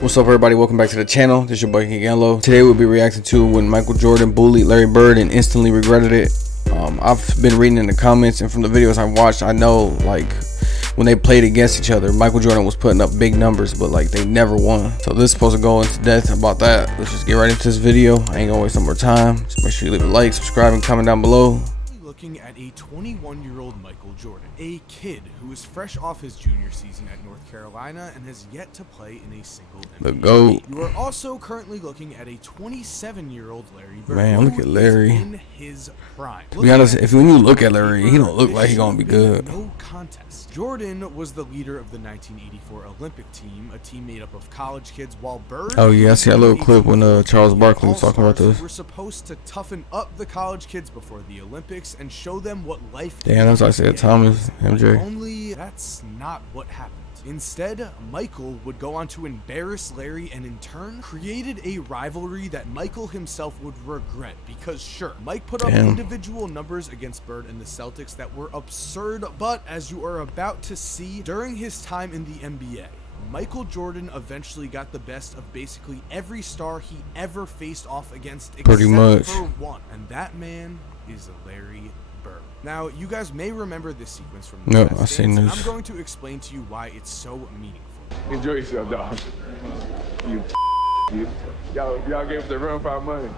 What's up, everybody? Welcome back to the channel. This is your boy King Yellow. Today we'll be reacting to when Michael Jordan bullied Larry Bird and instantly regretted it. I've been reading in the comments, and from the videos I watched, I know like when they played against each other, Michael Jordan was putting up big numbers, but like they never won. So this is supposed to go into depth about that. Let's just get right into this video. I ain't gonna waste no more time. So make sure you leave a like, subscribe, and comment down below. Looking at a 21-year-old Michael Jordan, a kid who is fresh off his junior season at North Carolina and has yet to play in a single The NBA GOAT. game. You are also currently looking at a 27-year-old Larry Bird. Man, look at Larry. In his prime. To be honest, when you look at Larry, he don't look like he gonna be good. No contest. Jordan was the leader of the 1984 Olympic team, a team made up of college kids, while Bird. Oh yeah, I see a little clip when Charles Barkley was talking about this. We're supposed to toughen up the college kids before the Olympics and show them what life. Damn, that's what I said. Thomas, MJ. Only that's not what happened. Instead, Michael would go on to embarrass Larry and in turn created a rivalry that Michael himself would regret, because sure, Mike put up individual numbers against Bird and the Celtics that were absurd, but as you are about to see, during his time in the NBA, Michael Jordan eventually got the best of basically every star he ever faced off against except for one, and that man is Larry Bird. Now, you guys may remember this sequence from the I've seen this. I'm going to explain to you why it's so meaningful. Enjoy yourself, dog. Y'all gave us the run for our money.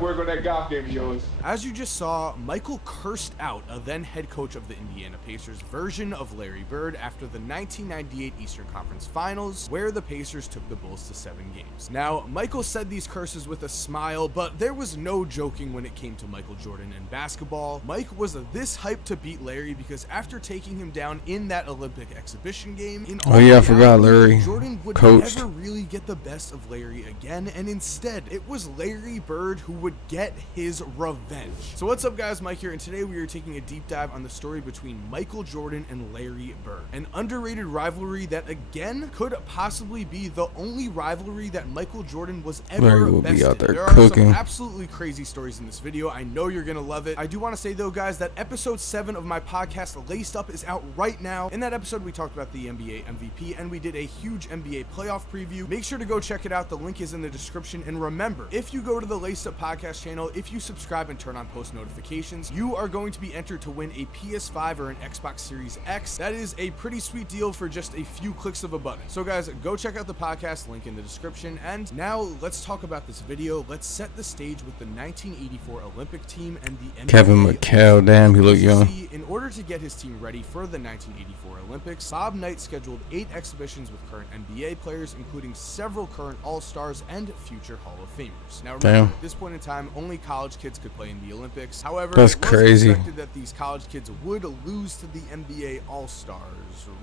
Work on that golf game of yours. As you just saw, Michael cursed out a then head coach of the Indiana Pacers version of Larry Bird after the 1998 Eastern Conference Finals, where the Pacers took the Bulls to 7 games. Now, Michael said these curses with a smile, but there was no joking when it came to Michael Jordan and basketball. Mike was this hyped to beat Larry because after taking him down in that Olympic exhibition game, I forgot Larry Jordan would coached. never really get the best of Larry again, and instead it was Larry Bird who would get his revenge. So what's up, guys? Mike here, and today we are taking a deep dive on the story between Michael Jordan and Larry Bird, an underrated rivalry that again could possibly be the only rivalry that Michael Jordan was ever best in. There are some absolutely crazy stories in this video. I know you're gonna love it. I do want to say though, guys, that episode 7 of my podcast Laced Up is out right now. In that episode we talked about the NBA MVP and we did a huge NBA playoff preview. Make sure to go check it out. The link is in the description, and remember, if you go to the Laced Up podcast channel, if you subscribe and turn on post notifications, you are going to be entered to win a PS5 or an Xbox Series X. That is a pretty sweet deal for just a few clicks of a button. So guys, go check out the podcast, link in the description. And now let's talk about this video. Let's set the stage with the 1984 Olympic team and the NBA. Kevin McHale, damn, he looked young. In order to get his team ready for the 1984 Olympics, Bob Knight scheduled 8 exhibitions with current NBA players, including several current All-Stars and future Hall of Famers. Now remember, at this point in time, only college kids could play in the Olympics. However, that's it was crazy. expected that these college kids would lose to the NBA All-Stars,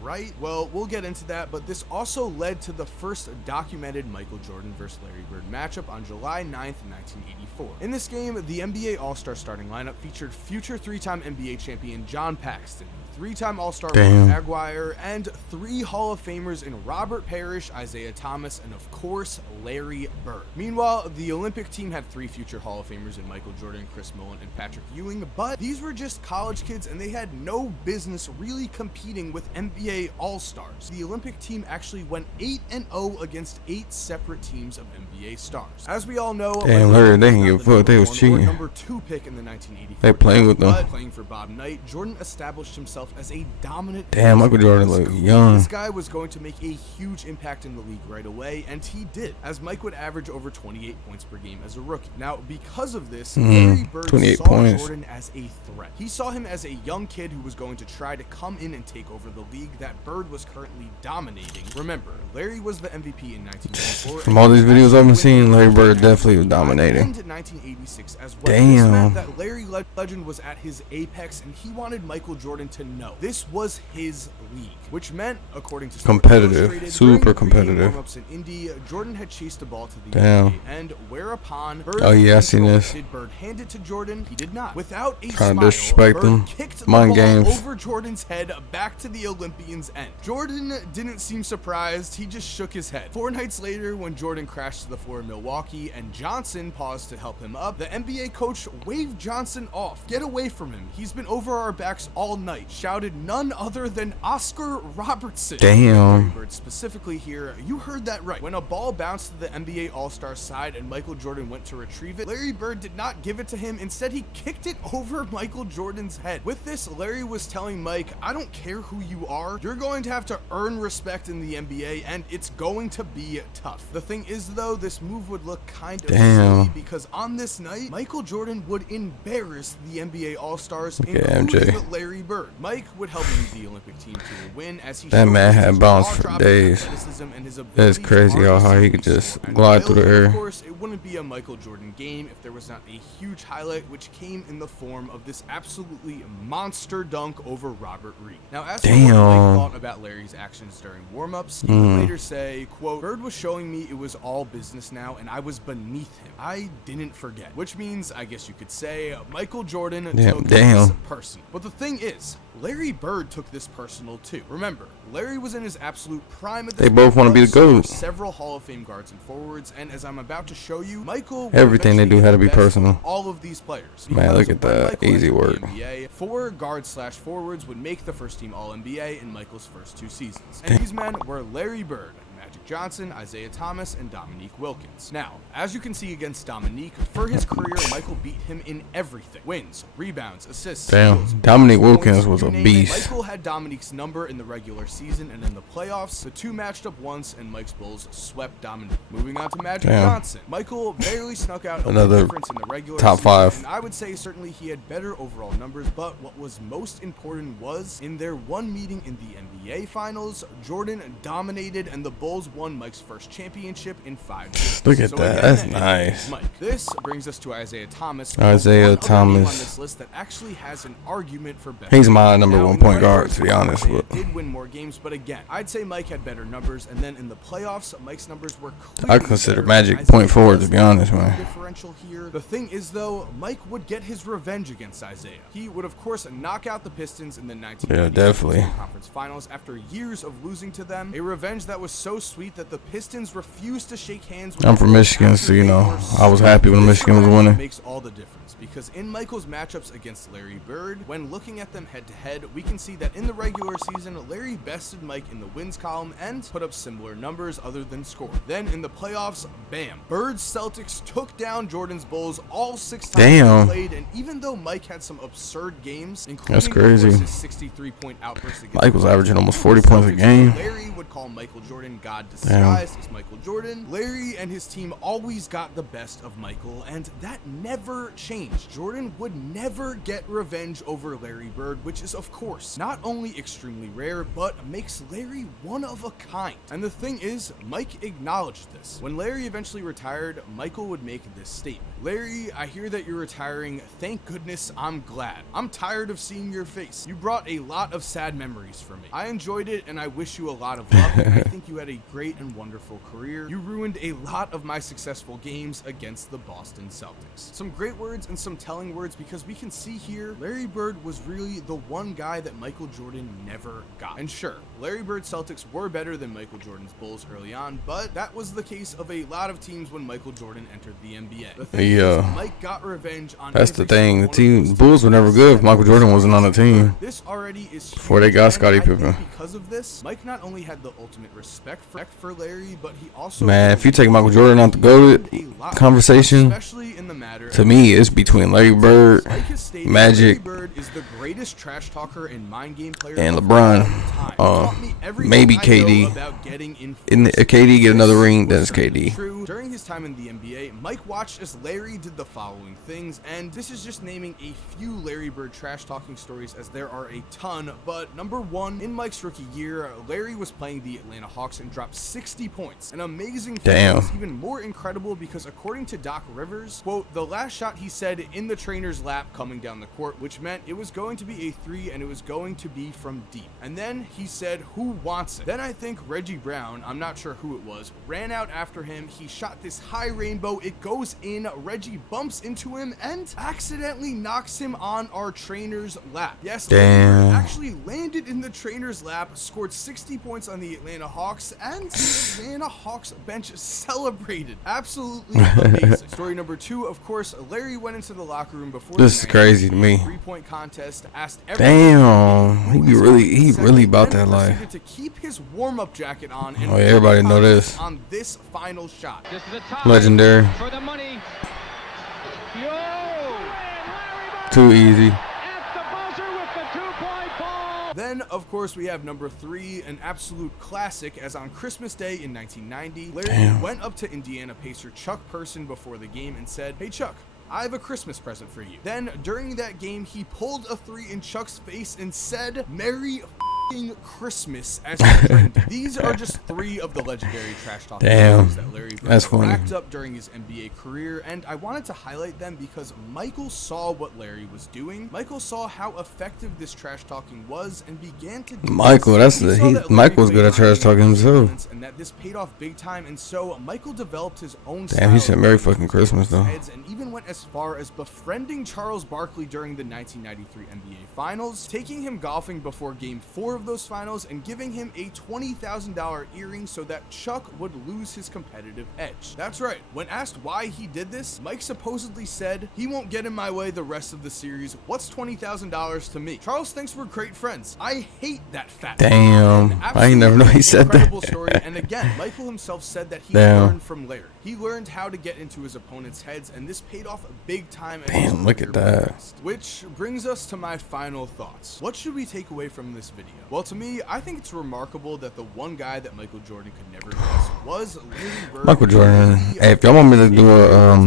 right? Well, we'll get into that, but this also led to the first documented Michael Jordan versus Larry Bird matchup on July 9th, 1984. In this game, the NBA All-Star starting lineup featured future 3-time NBA champion John Paxson, 3-time All-Star Mark Aguirre, and 3 Hall of Famers in Robert Parrish, Isaiah Thomas, and of course, Larry Bird. Meanwhile, the Olympic team had 3 future Hall of Famers in Michael Jordan, Chris Mullin, and Patrick Ewing, but these were just college kids and they had no business really competing with NBA All-Stars. The Olympic team actually went 8-0 against 8 separate teams of NBA stars. As we all know, Larry, they didn't give a fuck. They was cheating. Number 2 pick in the 1984. They playing with them. Playing for Bob Knight, Jordan established himself as a dominant. Damn, Michael Jordan looked young. This guy was going to make a huge impact in the league right away, and he did, as Mike would average over 28 points per game as a rookie. Now, because of this, Larry Bird 28 saw points. Jordan as a threat. He saw him as a young kid who was going to try to come in and take over the league that Bird was currently dominating. Remember, Larry was the MVP in 1984. From all these videos I've been seeing, Larry Bird definitely was dominating. And 1986 as well. Damn. This meant that Larry Legend was at his apex, and he wanted Michael Jordan to know this was his league, which meant, according to competitive, super competitive. Warm-ups in Indy, Jordan had chased the ball to the Damn. NBA, and whereupon Bird I seen this. Did Bird hand it to Jordan? He did not. Without a Trying smile, to disrespect them. Kicked Mind the ball games. over Jordan's head back to the Olympians' end. Jordan didn't seem surprised. He just shook his head. 4 nights later, when Jordan crashed to the floor in Milwaukee and Johnson paused to help him up, the NBA coach waved Johnson off. Get away from him. He's been over our backs all night. shouted none other than Oscar Robertson. Damn. Larry Bird specifically here, you heard that right. When a ball bounced to the NBA All-Star side and Michael Jordan went to retrieve it, Larry Bird did not give it to him. Instead, he kicked it over Michael Jordan's head. With this, Larry was telling Mike, I don't care who you are, you're going to have to earn respect in the NBA, and it's going to be tough. The thing is, though, this move would look kind of silly because on this night, Michael Jordan would embarrass the NBA All-Stars, including Larry Bird. Mike would help lead the Olympic team to a win as he that man had bounced for days. That's crazy how he could just glide through the air. Of course, it wouldn't be a Michael Jordan game if there was not a huge highlight, which came in the form of this absolutely monster dunk over Robert Reed. Now, as for what Mike thought about Larry's actions during warm-ups, he would later say, quote, Bird was showing me it was all business now, and I was beneath him. I didn't forget. Which means, I guess you could say, Michael Jordan took this personal. But the thing is, Larry Bird took this personal too. Remember, Larry was in his absolute prime at this point. They both want to be the GOAT. Several Hall of Fame guards and forwards, and as I'm about to show you, Michael everything they do had to be personal. All of these players. Man, look at that. Easy work. NBA, 4 guards/forwards would make the first team All-NBA in Michael's first 2 seasons. And these men were Larry Bird, Magic Johnson, Isaiah Thomas, and Dominique Wilkins. Now, as you can see against Dominique, for his career, Michael beat him in everything. Wins, rebounds, assists, steals, Dominique Wilkins was a beast. Michael had Dominique's number in the regular season, and in the playoffs, the two matched up once, and Mike's Bulls swept Dominique. Moving on to Magic Johnson. Michael barely snuck out another difference in the regular top season, 5. and I would say certainly he had better overall numbers, but what was most important was, in their one meeting in the NBA Finals, Jordan dominated, and the Bulls won Mike's first championship in 5 years. Look at that. That's nice. Mike. This brings us to Isaiah Thomas. Isaiah Thomas. On this list that actually has an argument for best. He's my number 1 point guard, to be honest. But did win more games, but again, I'd say Mike had better numbers, and then in the playoffs, Mike's numbers were I consider Magic point forward, to be honest, man. Differential here. The thing is, though, Mike would get his revenge against Isaiah. He would, of course, knock out the Pistons in the 1990 Conference Finals after years of losing to them. A revenge that was so sweet that the Pistons refused to shake hands with I'm from Michigan, so you know, I was happy when Michigan was winning. Makes all the difference because in Michael's matchups against Larry Bird, when looking at them head to head, we can see that in the regular season, Larry bested Mike in the wins column and put up similar numbers other than score. Then in the playoffs, bam, Bird's Celtics took down Jordan's Bulls all 6 times they played, and even though Mike had some absurd games, including his 63-point outburst against Mike was averaging almost 40 points a game. Larry would call Michael Jordan God disguised as Michael Jordan. Larry and his team always got the best of Michael, and that never changed. Jordan would never get revenge over Larry Bird, which is, of course, not only extremely rare, but makes Larry one of a kind. And the thing is, Mike acknowledged this. When Larry eventually retired, Michael would make this statement. Larry, I hear that you're retiring. Thank goodness, I'm glad. I'm tired of seeing your face. You brought a lot of sad memories for me. I enjoyed it, and I wish you a lot of luck. I think you had a great and wonderful career. You ruined a lot of my successful games against the Boston Celtics. Some great words and some telling words, because we can see here, Larry Bird was really the one guy that Michael Jordan never got. And sure, Larry Bird's Celtics were better than Michael Jordan's Bulls early on, but that was the case of a lot of teams when Michael Jordan entered the NBA. The thing is, Mike got revenge on that's the thing. The Bulls were never good if Michael Jordan wasn't on the team. This already is before they got Scottie Pippen. Because of this, Mike not only had the ultimate respect for Larry, but he also if you take Michael Jordan out the GOAT conversation, especially in the matter to me, it's between Larry Bird, Magic, Bird is the greatest trash talker and mind game player and LeBron. Maybe KD. If KD get another ring, then it's KD. During his time in the NBA, Mike watched as Larry did the following things, and this is just naming a few Larry Bird trash talking stories, as there are a ton. But number 1, in Mike's rookie year, Larry was playing the Atlanta Hawks and dropped 60 points. An amazing feat was even more incredible because according to Doc Rivers, quote, the last shot he said in the trainer's lap coming down the court, which meant it was going to be a 3 and it was going to be from deep. And then he said, who wants it. Then I think Reggie Brown, I'm not sure who it was, ran out after him. He shot this high rainbow. It goes in. Reggie bumps into him and accidentally knocks him on our trainer's lap. Yes, damn. Actually landed in the trainer's lap, scored 60 points on the Atlanta Hawks, and the Atlanta Hawks bench celebrated. Absolutely amazing. Story number 2, of course, Larry went into the locker room before this is crazy to me. 3-point contest, asked everyone, he really about that life. To keep his warm-up jacket on and everybody know this. On this final shot. This is a tie legendary. For the money. Too easy. Then, of course, we have number 3, an absolute classic, as on Christmas Day in 1990, Larry went up to Indiana Pacer Chuck Person before the game and said, "Hey Chuck, I have a Christmas present for you." Then, during that game, he pulled a 3 in Chuck's face and said, "Merry Christmas," as he trended. These are just 3 of the legendary trash talking that Larry racked up during his NBA career, and I wanted to highlight them because Michael saw what Larry was doing. Michael saw how effective this trash talking was and began to do Michael's good at trash talking himself, and that this paid off big time. And so Michael developed his own style. He said Merry fucking Christmas though, and even went as far as befriending Charles Barkley during the 1993 NBA Finals, taking him golfing before Game 4 of those finals and giving him a $20,000 earring so that Chuck would lose his competitive edge. That's right. When asked why he did this, Mike supposedly said, "He won't get in my way the rest of the series. What's $20,000 to me? Charles thinks we're great friends. I hate that fat." Damn, I ain't never know he said that. Story. And again, Michael himself said that he learned from Larry. He learned how to get into his opponent's heads, and this paid off big time. Damn, look at that. Which brings us to my final thoughts. What should we take away from this video? Well, to me, I think it's remarkable that the one guy that Michael Jordan could never guess was Larry Bird. Michael Jordan. Hey, if y'all want me to do a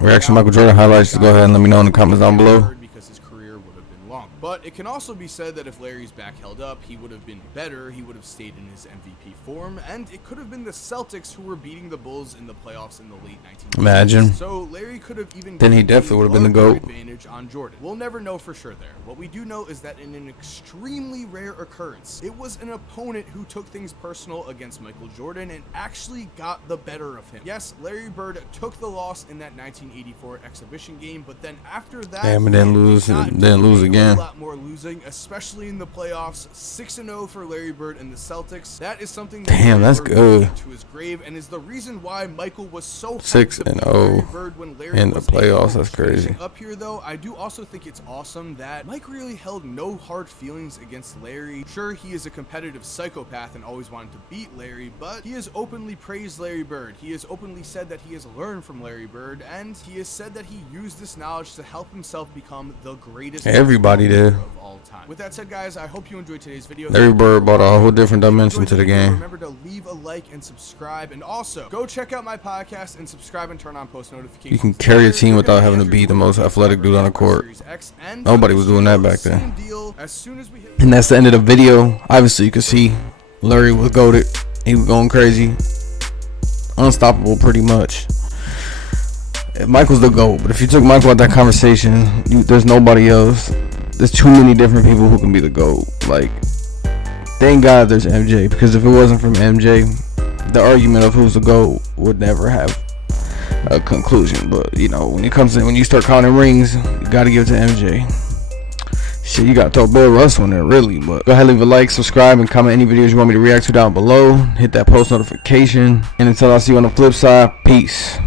reaction to Michael Jordan highlights, just go ahead and let me know in the comments down below. Because his career would have been long. But it can also be said that if Larry's back held up, he would have been better. He would have stayed in his MVP form, and it could have been the Celtics who were beating the Bulls in the playoffs in the late 1980s. Imagine. So Larry could have even then he definitely would have been the GOAT. Advantage on Jordan. We'll never know for sure there. What we do know is that in an extremely rare occurrence, it was an opponent who took things personal against Michael Jordan and actually got the better of him. Yes, Larry Bird took the loss in that 1984 exhibition game, but then after that, damn, and then lose again. A lot more losing, especially in the playoffs. 6-0 for Larry Bird and the Celtics. That is something that that's good. To his grave, and is the reason why Michael was so 6-0 in the playoffs. That's crazy. Up here though, I do also think it's awesome that Mike really held no hard feelings against Larry. Sure, he is a competitive psychopath and always wanted to beat Larry, but he has openly praised Larry Bird. He has openly said that he has learned from Larry Bird, and he has said that he used this knowledge to help himself become the greatest. Everybody did. Of all time. With that said, guys, I hope you enjoyed today's video. Larry Bird brought a whole different dimension to the game. Remember to leave a like and subscribe, and also go check out my podcast and subscribe and turn on post notifications. You can carry a team without having to be the most athletic dude on the court. Nobody was doing that back then. And that's the end of the video. Obviously, you can see Larry was goated. He was going crazy, unstoppable, pretty much. Michael's the GOAT, but if you took Michael out that conversation, there's nobody else. There's too many different people who can be the GOAT. Like, thank God there's MJ, because if it wasn't from MJ, the argument of who's the GOAT would never have a conclusion. But you know, when you start counting rings, you gotta give it to MJ. Shit, you gotta throw Bill Russell in there, really. But go ahead, leave a like, subscribe, and comment any videos you want me to react to down below. Hit that post notification, and until I see you on the flip side, peace.